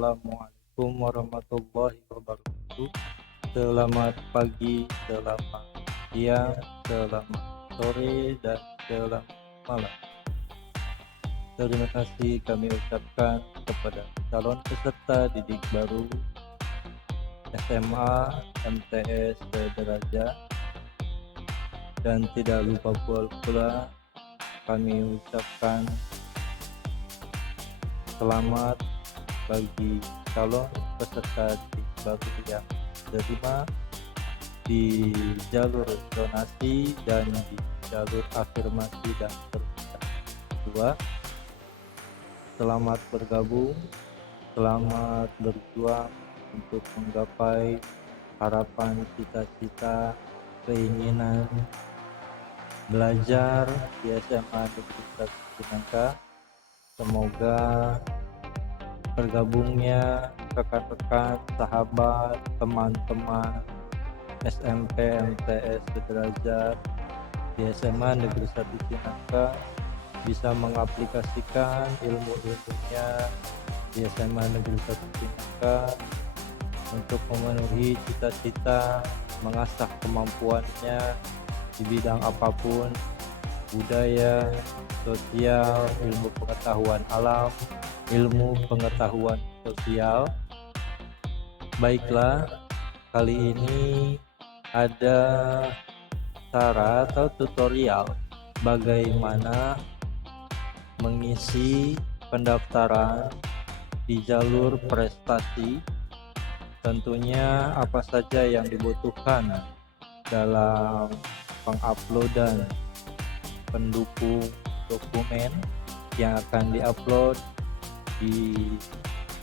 Assalamualaikum warahmatullahi wabarakatuh. Selamat pagi, selamat siang, selamat sore, dan selamat malam. Terima kasih kami ucapkan kepada calon peserta didik baru SMA MTS Sederajat, dan tidak lupa pula kami ucapkan selamat bagi calon peserta didik baru yang terima di jalur zonasi dan di jalur afirmasi dan terbuka kedua. Selamat bergabung, selamat berjuang untuk menggapai harapan, cita-cita, keinginan belajar di SMA Negeri 1 Cinangka. Semoga bergabungnya rekan-rekan, sahabat, teman-teman SMP MTS Sederajat di SMA Negeri 1 Cinangka bisa mengaplikasikan ilmu-ilmunya di SMA Negeri 1 Cinangka untuk memenuhi cita-cita, mengasah kemampuannya di bidang apapun, budaya, sosial, ilmu pengetahuan alam, ilmu pengetahuan sosial. Baiklah, kali ini ada cara atau tutorial bagaimana mengisi pendaftaran di jalur prestasi. Tentunya apa saja yang dibutuhkan dalam penguploadan pendukung dokumen yang akan diupload di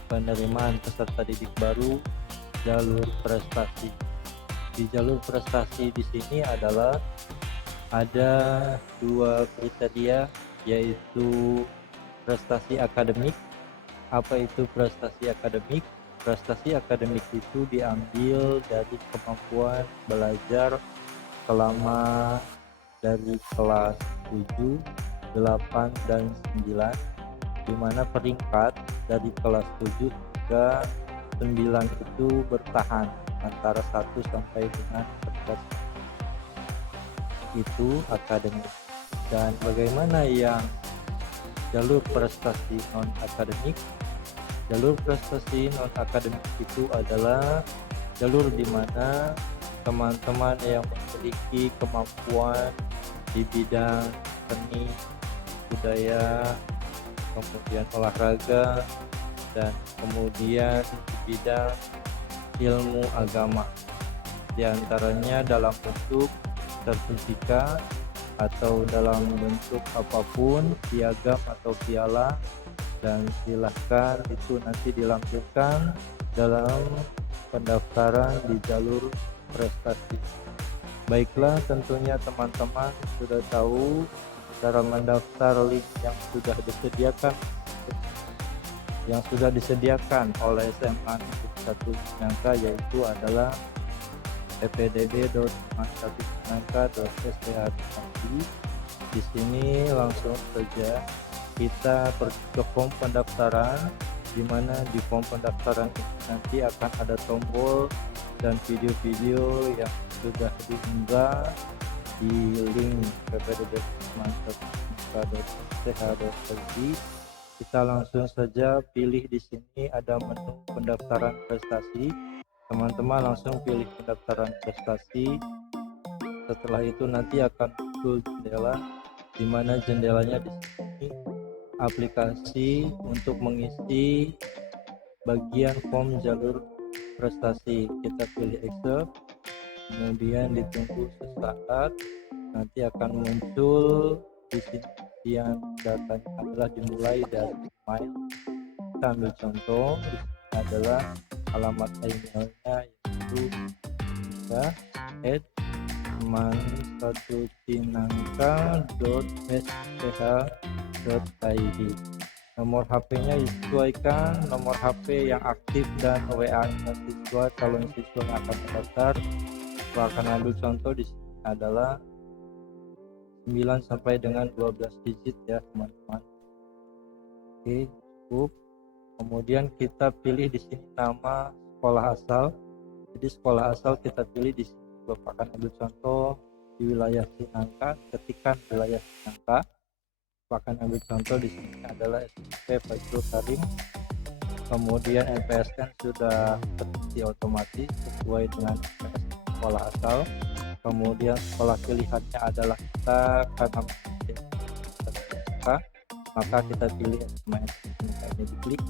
penerimaan peserta didik baru jalur prestasi. Di jalur prestasi di sini adalah ada dua kriteria, yaitu prestasi akademik. Apa itu prestasi akademik? Prestasi akademik itu diambil dari kemampuan belajar selama dari kelas 7, 8, dan 9, di mana peringkat dari kelas 7 hingga 9 itu bertahan antara 1 sampai dengan 14. Itu akademik. Dan bagaimana yang jalur prestasi non akademik? Jalur prestasi non akademik itu adalah jalur di mana teman-teman yang memiliki kemampuan di bidang seni, budaya, kemudian olahraga, dan kemudian di bidang ilmu agama, di antaranya dalam bentuk sertifikat atau dalam bentuk apapun, piagam atau piala, dan silahkan itu nanti dilampirkan dalam pendaftaran di jalur prestasi. Baiklah, tentunya teman-teman sudah tahu cara mendaftar. Link yang sudah disediakan oleh SMA Negeri 1 Cinangka yaitu adalah ppdb.1cinangka.sch.id. Di sini langsung saja kita pergi ke form pendaftaran, di mana di form pendaftaran ini nanti akan ada tombol dan video-video yang sudah diunggah di link ppdb.1cinangka.sch.id. Kita langsung saja pilih. Di sini ada menu pendaftaran prestasi. Teman-teman langsung pilih pendaftaran prestasi. Setelah itu nanti akan muncul jendela, di mana jendelanya di sini aplikasi untuk mengisi bagian form jalur prestasi. Kita pilih accept, kemudian ditunggu sesaat, nanti akan muncul di sini yang datanya adalah dimulai dari email. Kita ambil contoh, di sini adalah alamat emailnya, yaitu @1cinangka.sch.id. Nomor HP-nya disesuaikan, nomor HP yang aktif dan WA-nya siswa calon siswa yang akan mendaftar. Saya akan ambil contoh di sini adalah 9 sampai dengan 12 digit ya teman-teman. Oke, cukup. Kemudian kita pilih di sini nama sekolah asal. Jadi sekolah asal kita pilih di sini. Bapak akan ambil contoh di wilayah Cinangka, ketikkan wilayah Cinangka. Bapak akan ambil contoh di sini adalah SMP Fajrul Karim. Kemudian NPSN sudah terisi otomatis sesuai dengan sekolah asal. Kemudian sekolah pilihannya adalah kita karena maka kita pilih ini diklik,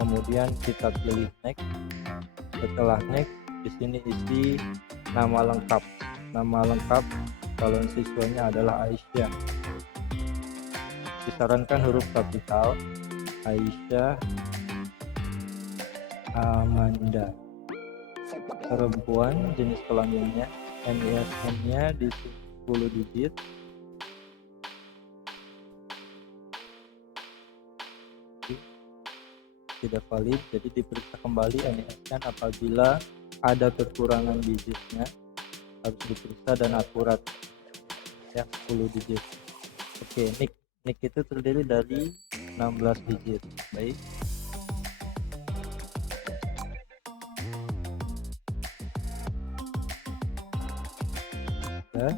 kemudian kita pilih next. Setelah next, di sini isi nama lengkap. Nama lengkap calon siswanya adalah Aisyah. Disarankan huruf kapital, Aisyah Amanda, perempuan, jenis kelaminnya, NISN-nya di 10 digit. Tidak valid, jadi diperiksa kembali NISN apabila ada kekurangan digitnya, harus diperiksa dan akurat ya, 10 digit. Oke, NIK itu terdiri dari 16 digit. Baik, ya,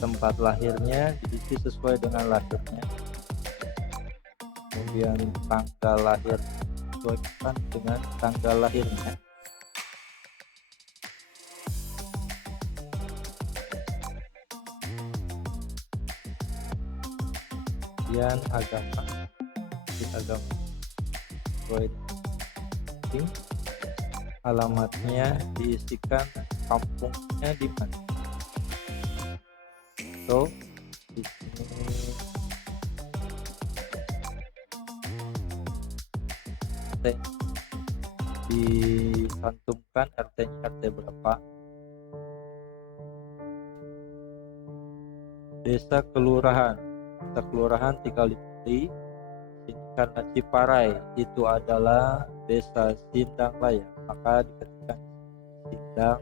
tempat lahirnya diisi sesuai dengan lahirnya, kemudian tanggal lahir disesuaikan dengan tanggal lahirnya. Kemudian agama sesuai dengan alamatnya, diisikan kampungnya di mana. So di sini dicantumkan RT-nya RT berapa, desa kelurahan tinggal dipilih. Ini karena Ciparai itu adalah desa Sindang Laya, maka diketikkan Sindang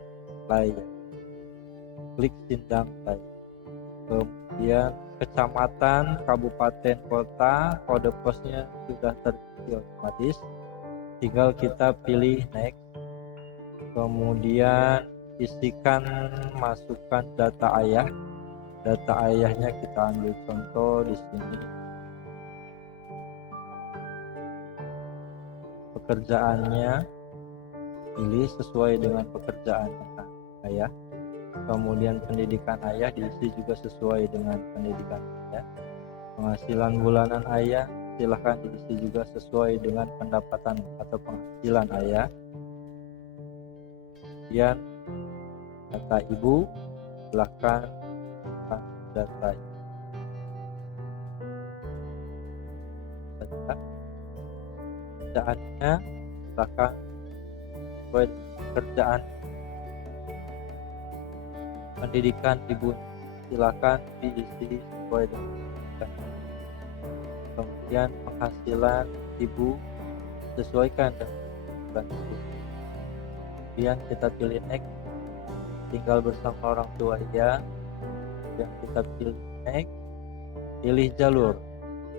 Laya, klik Sindang Laya. Kemudian kecamatan, kabupaten, kota, kode posnya sudah terisi otomatis, tinggal kita pilih next. Kemudian isikan, masukkan data ayahnya kita ambil contoh di sini. Pekerjaannya pilih sesuai dengan pekerjaan ayah. Kemudian pendidikan ayah diisi juga sesuai dengan pendidikan ayah. Penghasilan bulanan ayah silahkan diisi juga sesuai dengan pendapatan atau penghasilan ayah. Kemudian data ibu silahkan data pekerjaannya silahkan sesuai pekerjaan. Pendidikan ibu silakan diisi sesuai dengan pendidikan. Kemudian penghasilan ibu sesuaikan dengan penghasilan ibu. Kemudian kita pilih next, tinggal bersama orang tua ya. Yang kita pilih next, pilih jalur.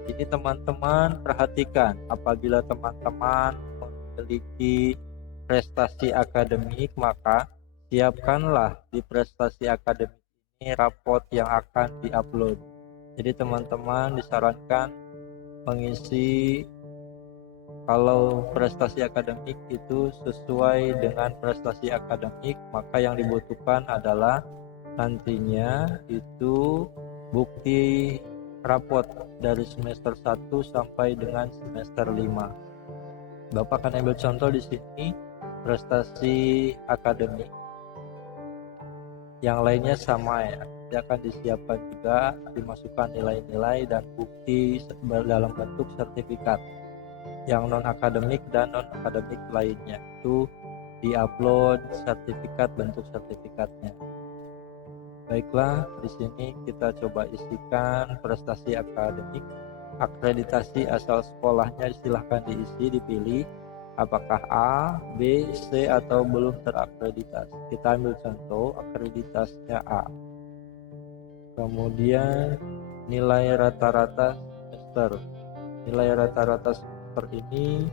Ini teman-teman perhatikan, apabila teman-teman memiliki prestasi akademik, maka siapkanlah di prestasi akademik ini raport yang akan diupload. Jadi teman-teman disarankan mengisi, kalau prestasi akademik itu sesuai dengan prestasi akademik, maka yang dibutuhkan adalah nantinya itu bukti raport dari semester 1 sampai dengan semester 5. Bapak akan ambil contoh di sini prestasi akademik. Yang lainnya sama ya, dia akan disiapkan juga, dimasukkan nilai-nilai dan bukti dalam bentuk sertifikat. Yang non akademik dan non akademik lainnya itu diupload sertifikat, bentuk sertifikatnya. Baiklah, di sini kita coba isikan prestasi akademik. Akreditasi asal sekolahnya silahkan diisi, dipilih apakah A, B, C atau belum terakreditasi. Kita ambil contoh akreditasnya A. Kemudian nilai rata-rata semester. Nilai rata-rata semester ini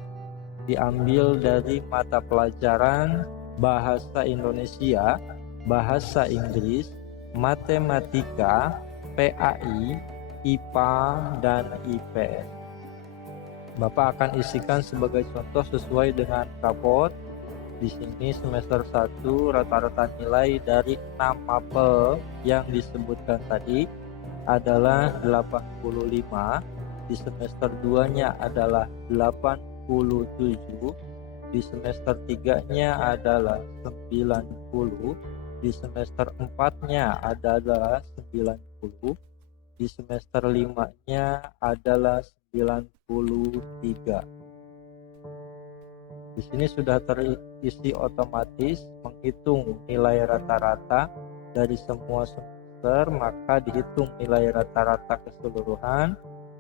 diambil dari mata pelajaran Bahasa Indonesia, Bahasa Inggris, Matematika, PAI, IPA, dan IPS. Bapak akan isikan sebagai contoh sesuai dengan raport. Di sini semester 1 rata-rata nilai dari 6 mapel yang disebutkan tadi adalah 85, di semester 2-nya adalah 87, di semester 3-nya adalah 90, di semester 4-nya adalah 90, di semester 5-nya adalah 93. Di sini sudah terisi otomatis menghitung nilai rata-rata dari semua semester, maka dihitung nilai rata-rata keseluruhan,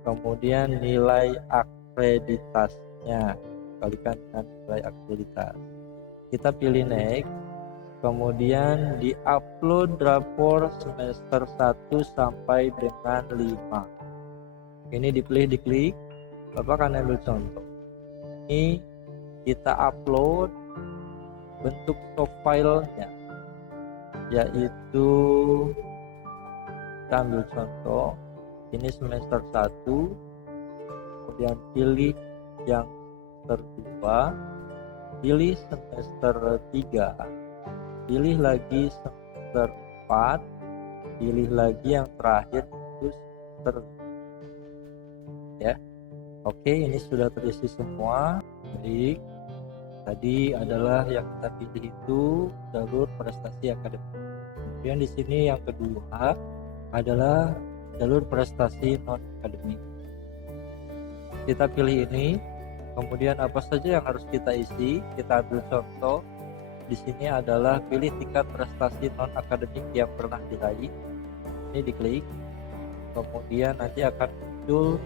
kemudian nilai akreditasnya kalikan dengan nilai akreditas. Kita pilih next, kemudian di-upload rapor semester 1 sampai dengan 5. Ini dipilih, diklik, Bapak akan ambil contoh. Ini kita upload bentuk soft filenya, yaitu kita ambil contoh ini semester 1, kemudian pilih yang semester 2, pilih semester 3, pilih lagi semester 4, pilih lagi yang terakhir itu semester ya. Oke, ini sudah terisi semua. Jadi tadi adalah yang kita pilih itu jalur prestasi akademik. Kemudian di sini yang kedua adalah jalur prestasi non akademik. Kita pilih ini, kemudian apa saja yang harus kita isi. Kita ambil contoh. Di sini adalah pilih tingkat prestasi non akademik yang pernah diraih. Ini diklik. Kemudian nanti akan muncul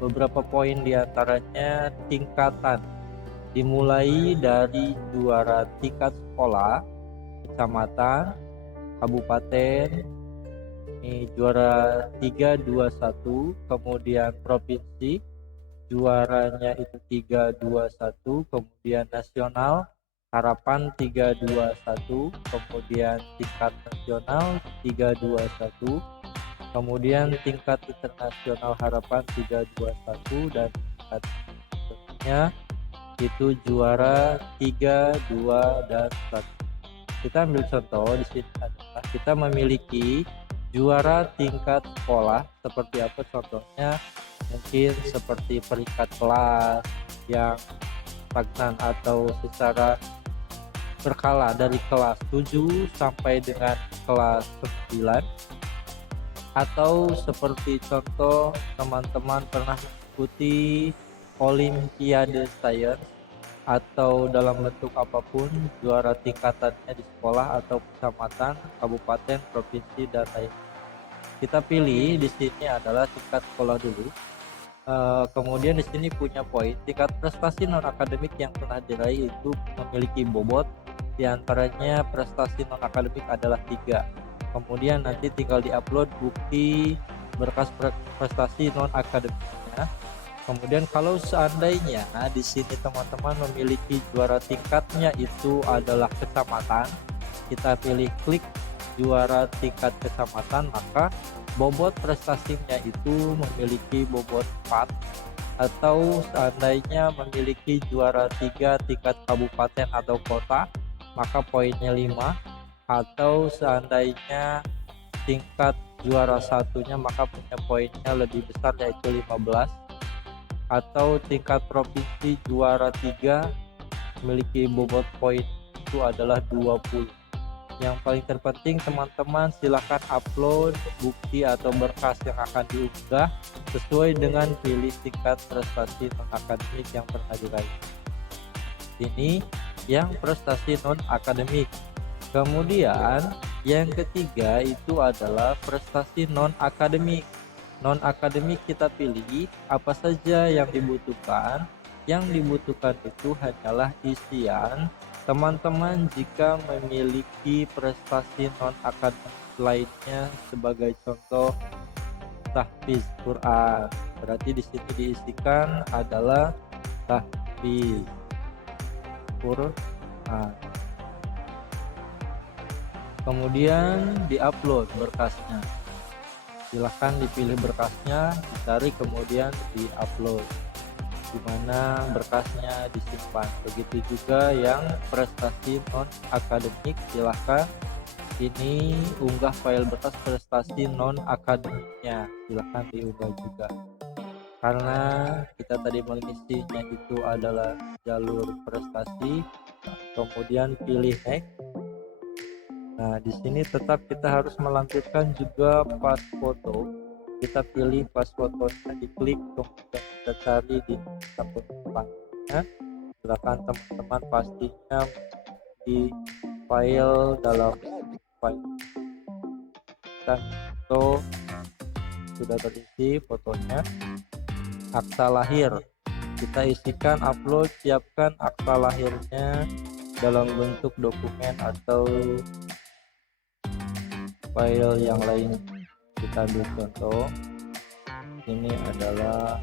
beberapa poin, diantaranya tingkatan, dimulai dari juara tingkat sekolah, kecamatan, kabupaten, ini juara 321, kemudian provinsi, juaranya itu 321, kemudian nasional, harapan 321, kemudian tingkat nasional 321, kemudian tingkat internasional harapan 321, dan tingkat seterusnya itu juara 3, 2, dan 1. Kita ambil contoh di sini adalah kita memiliki juara tingkat sekolah seperti apa contohnya, mungkin seperti peringkat kelas yang stagnan atau secara berkala dari kelas 7 sampai dengan kelas 9, atau seperti contoh teman-teman pernah mengikuti Olimpiade Sains atau dalam bentuk apapun juara tingkatannya di sekolah atau kecamatan, kabupaten, provinsi, dan lain. Kita pilih di sini adalah tingkat sekolah dulu. Kemudian di sini punya poin tingkat prestasi non akademik yang pernah diraih itu memiliki bobot, diantaranya prestasi non akademik adalah 3. Kemudian nanti tinggal diupload bukti berkas prestasi non akademiknya. Kemudian kalau seandainya di sini teman-teman memiliki juara tingkatnya itu adalah kecamatan, kita pilih klik juara tingkat kecamatan, maka bobot prestasinya itu memiliki bobot 4. Atau seandainya memiliki juara 3 tingkat kabupaten atau kota, maka poinnya 5. Atau seandainya tingkat juara satunya maka punya poinnya lebih besar, yaitu 15. Atau tingkat provinsi juara 3 memiliki bobot poin itu adalah 20. Yang paling terpenting teman-teman silahkan upload bukti atau berkas yang akan diunggah sesuai dengan pilih tingkat prestasi non akademik yang pernah diraih. Ini yang prestasi non akademik. Kemudian yang ketiga itu adalah prestasi non akademik. Non akademik kita pilih apa saja yang dibutuhkan. Yang dibutuhkan itu hanyalah isian teman-teman jika memiliki prestasi non akademik lainnya, sebagai contoh tahfiz Quran. Berarti di sini diisikan adalah Nah, kemudian diupload berkasnya. Silahkan dipilih berkasnya, dicari, kemudian diupload di mana berkasnya disimpan. Begitu juga yang prestasi non akademik, silahkan ini unggah file berkas prestasi non akademiknya, silahkan diunggah juga. Karena kita tadi mengisinya itu adalah jalur prestasi, kemudian pilih next. Nah, di sini tetap kita harus melampirkan juga pas foto. Kita pilih pas fotonya, diklik, kemudian kita cari di akun depannya. Silakan teman-teman pastinya di file dalam file dan foto sudah terisi fotonya. Akta lahir kita isikan, upload, siapkan akta lahirnya dalam bentuk dokumen atau file yang lain. Kita ambil contoh, ini adalah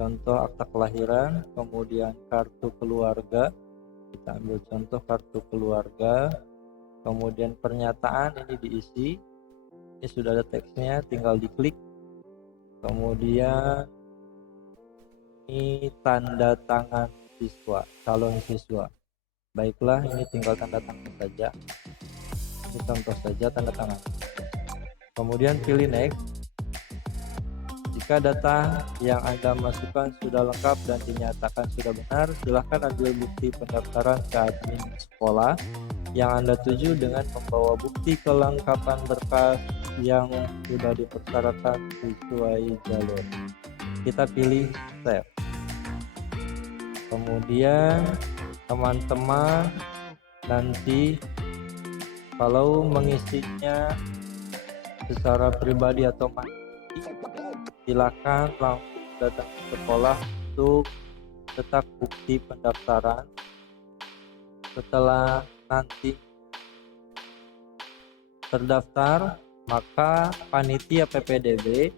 contoh akta kelahiran, kemudian kartu keluarga, kita ambil contoh kartu keluarga, kemudian pernyataan ini diisi, ini sudah ada teksnya, tinggal diklik, kemudian ini tanda tangan siswa, calon siswa. Baiklah, ini tinggal tanda tangan saja, ini contoh saja tanda tangan. Kemudian pilih next. Jika data yang Anda masukkan sudah lengkap dan dinyatakan sudah benar, silahkan ambil bukti pendaftaran ke admin sekolah yang Anda tuju dengan membawa bukti kelengkapan berkas yang sudah dipersyaratkan sesuai jalur. Kita pilih save. Kemudian teman-teman nanti kalau mengisinya secara pribadi atau mandiri, silakan langsung datang ke sekolah untuk cetak bukti pendaftaran. Setelah nanti terdaftar, maka panitia PPDB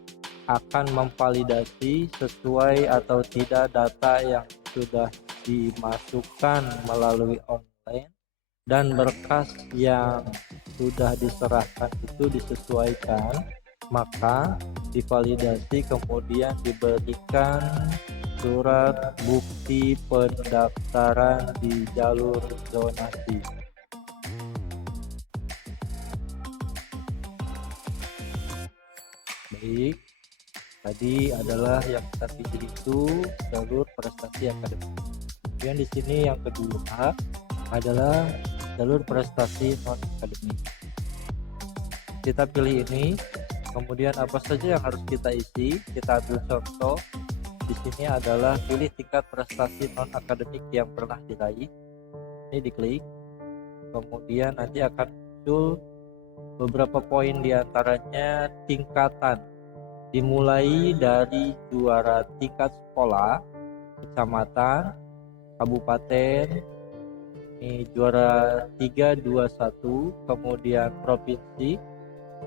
akan memvalidasi sesuai atau tidak data yang sudah dimasukkan melalui online dan berkas yang sudah diserahkan itu disesuaikan, maka divalidasi, kemudian diberikan surat bukti pendaftaran di jalur zonasi. Baik, tadi adalah yang kita pilih itu jalur prestasi akademik. Kemudian di sini yang kedua adalah jalur prestasi non akademik. Kita pilih ini, kemudian apa saja yang harus kita isi. Kita ambil contoh. Di sini adalah pilih tingkat prestasi non akademik yang pernah diraih. Ini diklik, kemudian nanti akan muncul beberapa poin, diantaranya tingkatan, dimulai dari juara tingkat sekolah, kecamatan, kabupaten, ini juara 321, kemudian provinsi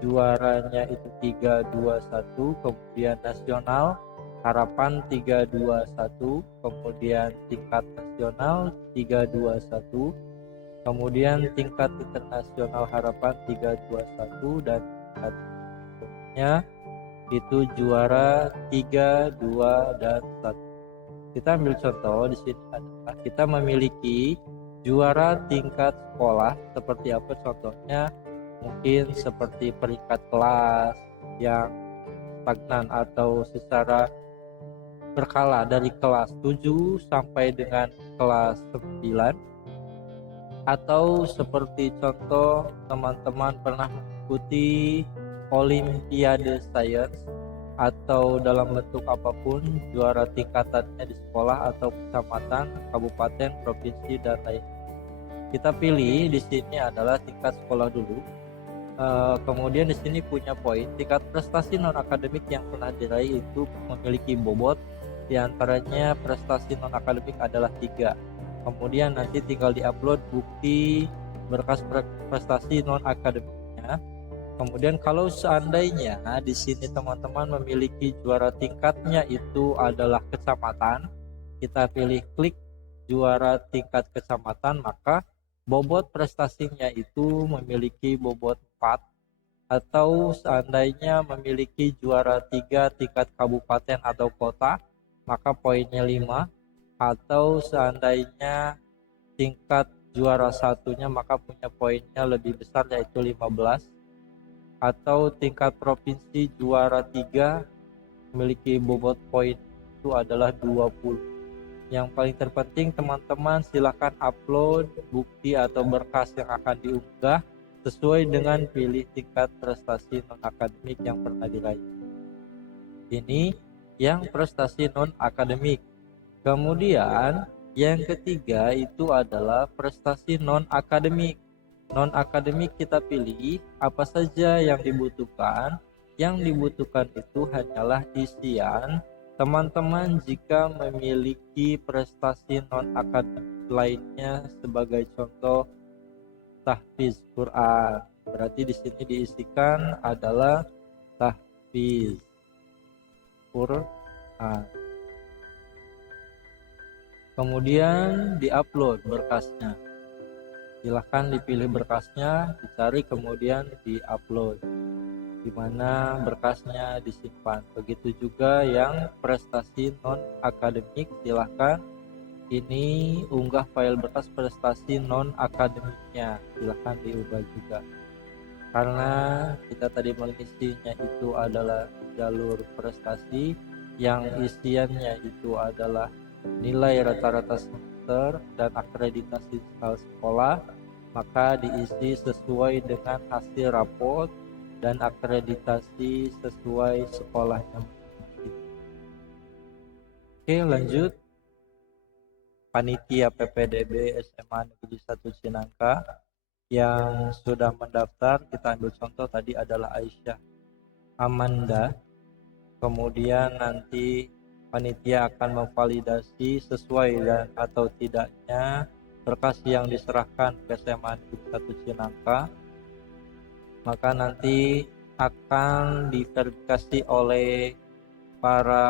juaranya itu 321, kemudian nasional harapan 321, kemudian tingkat nasional 321, kemudian tingkat internasional harapan 321, dan tingkatnya itu juara 3, 2, dan 1. Kita ambil contoh di sini adalah kita memiliki juara tingkat sekolah seperti apa contohnya, mungkin seperti peringkat kelas yang stagnan atau secara berkala dari kelas 7 sampai dengan kelas 9, atau seperti contoh teman-teman pernah mengikuti Olimpiade Sains atau dalam bentuk apapun juara tingkatannya di sekolah atau kecamatan, kabupaten, provinsi, dan lain. Kita pilih di sini adalah tingkat sekolah dulu. Kemudian di sini punya poin tingkat prestasi non akademik yang pernah diraih itu memiliki bobot, diantaranya prestasi non akademik adalah 3. Kemudian nanti tinggal diupload bukti berkas prestasi non akademiknya. Kemudian kalau seandainya di sini teman-teman memiliki juara tingkatnya itu adalah kecamatan, kita pilih klik juara tingkat kecamatan, maka bobot prestasinya itu memiliki bobot 4, atau seandainya memiliki juara 3 tingkat kabupaten atau kota, maka poinnya 5, atau seandainya tingkat juara satunya maka punya poinnya lebih besar yaitu 15, atau tingkat provinsi juara 3 memiliki bobot poin itu adalah 20. Yang paling terpenting teman-teman silakan upload bukti atau berkas yang akan diunggah sesuai dengan pilih tingkat prestasi non-akademik yang pernah diraih. Ini yang prestasi non-akademik. Kemudian yang ketiga itu adalah prestasi non-akademik. Non-akademik kita pilih apa saja yang dibutuhkan. Yang dibutuhkan itu hanyalah isian. Teman-teman jika memiliki prestasi non-akademik lainnya sebagai contoh tahfiz Quran, berarti di sini diisikan adalah tahfiz Quran. Kemudian diupload berkasnya. Silahkan dipilih berkasnya, dicari kemudian diupload di mana berkasnya disimpan. Begitu juga yang prestasi non akademik, silahkan ini unggah file berkas prestasi non akademiknya, silahkan diunggah juga. Karena kita tadi mengisinya itu adalah jalur prestasi yang isiannya itu adalah nilai rata-rata semester dan akreditasi sekolah, maka diisi sesuai dengan hasil raport dan akreditasi sesuai sekolahnya. Oke, lanjut. Panitia PPDB SMA Negeri 1 Cinangka yang sudah mendaftar, kita ambil contoh tadi adalah Aisyah Amanda. Kemudian nanti panitia akan memvalidasi sesuai dan atau tidaknya berkas yang diserahkan ke SMA Negeri 1 Cinangka. Maka nanti akan diverifikasi oleh para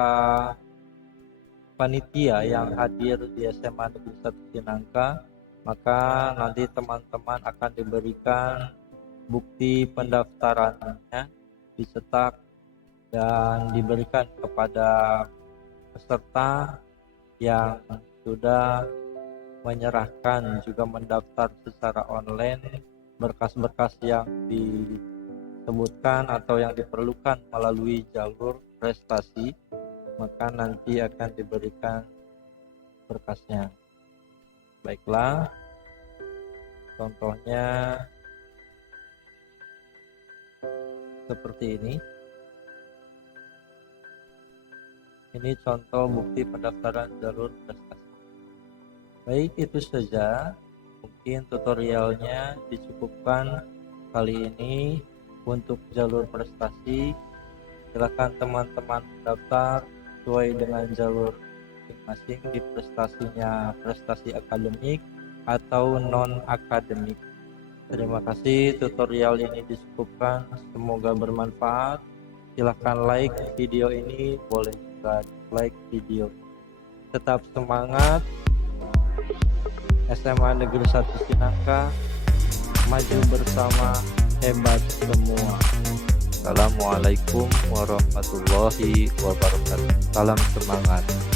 panitia yang hadir di SMA Negeri 1 Cinangka. Maka nanti teman-teman akan diberikan bukti pendaftarannya dicetak dan diberikan kepada peserta yang sudah menyerahkan juga mendaftar secara online berkas-berkas yang disebutkan atau yang diperlukan melalui jalur prestasi, maka nanti akan diberikan berkasnya. Baiklah, contohnya seperti ini. Ini contoh bukti pendaftaran jalur prestasi. Baik, itu saja. Mungkin tutorialnya dicukupkan kali ini untuk jalur prestasi. Silakan teman-teman mendaftar sesuai dengan jalur masing-masing di prestasinya, prestasi akademik atau non akademik. Terima kasih, tutorial ini dicukupkan, semoga bermanfaat. Silakan like video ini, boleh juga like video. Tetap semangat. SMA Negeri 1 Cinangka, maju bersama, hebat semua. Assalamualaikum warahmatullahi wabarakatuh. Salam semangat.